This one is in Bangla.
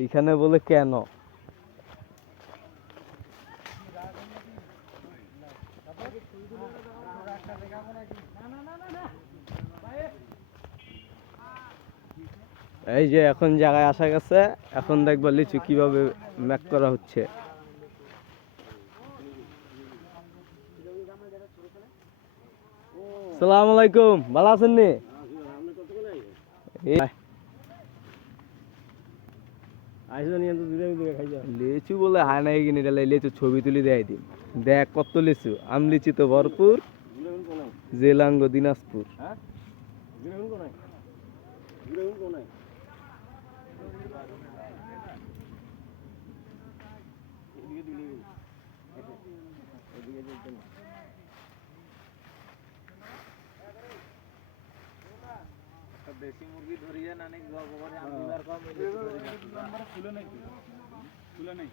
এইখানে বলে কেন? এই যে এখন জায়গায় আসা গেছে, এখন দেখবা লিচু কিভাবে ম্যাক করা হচ্ছে। সালাম আলাইকুম, ভালো আছেন নি? লিচু বলে হায় নাই কিনে লিচু ছবি তুলি দেয় দিন। দেখ কত লিচু, আম লিচু তো ভরপুর। জেলাঙ্গ দিনাজপুর। দেশি মুরগি ধরিয়ে নানি গোবরে আমি আর কম ফুলে নাই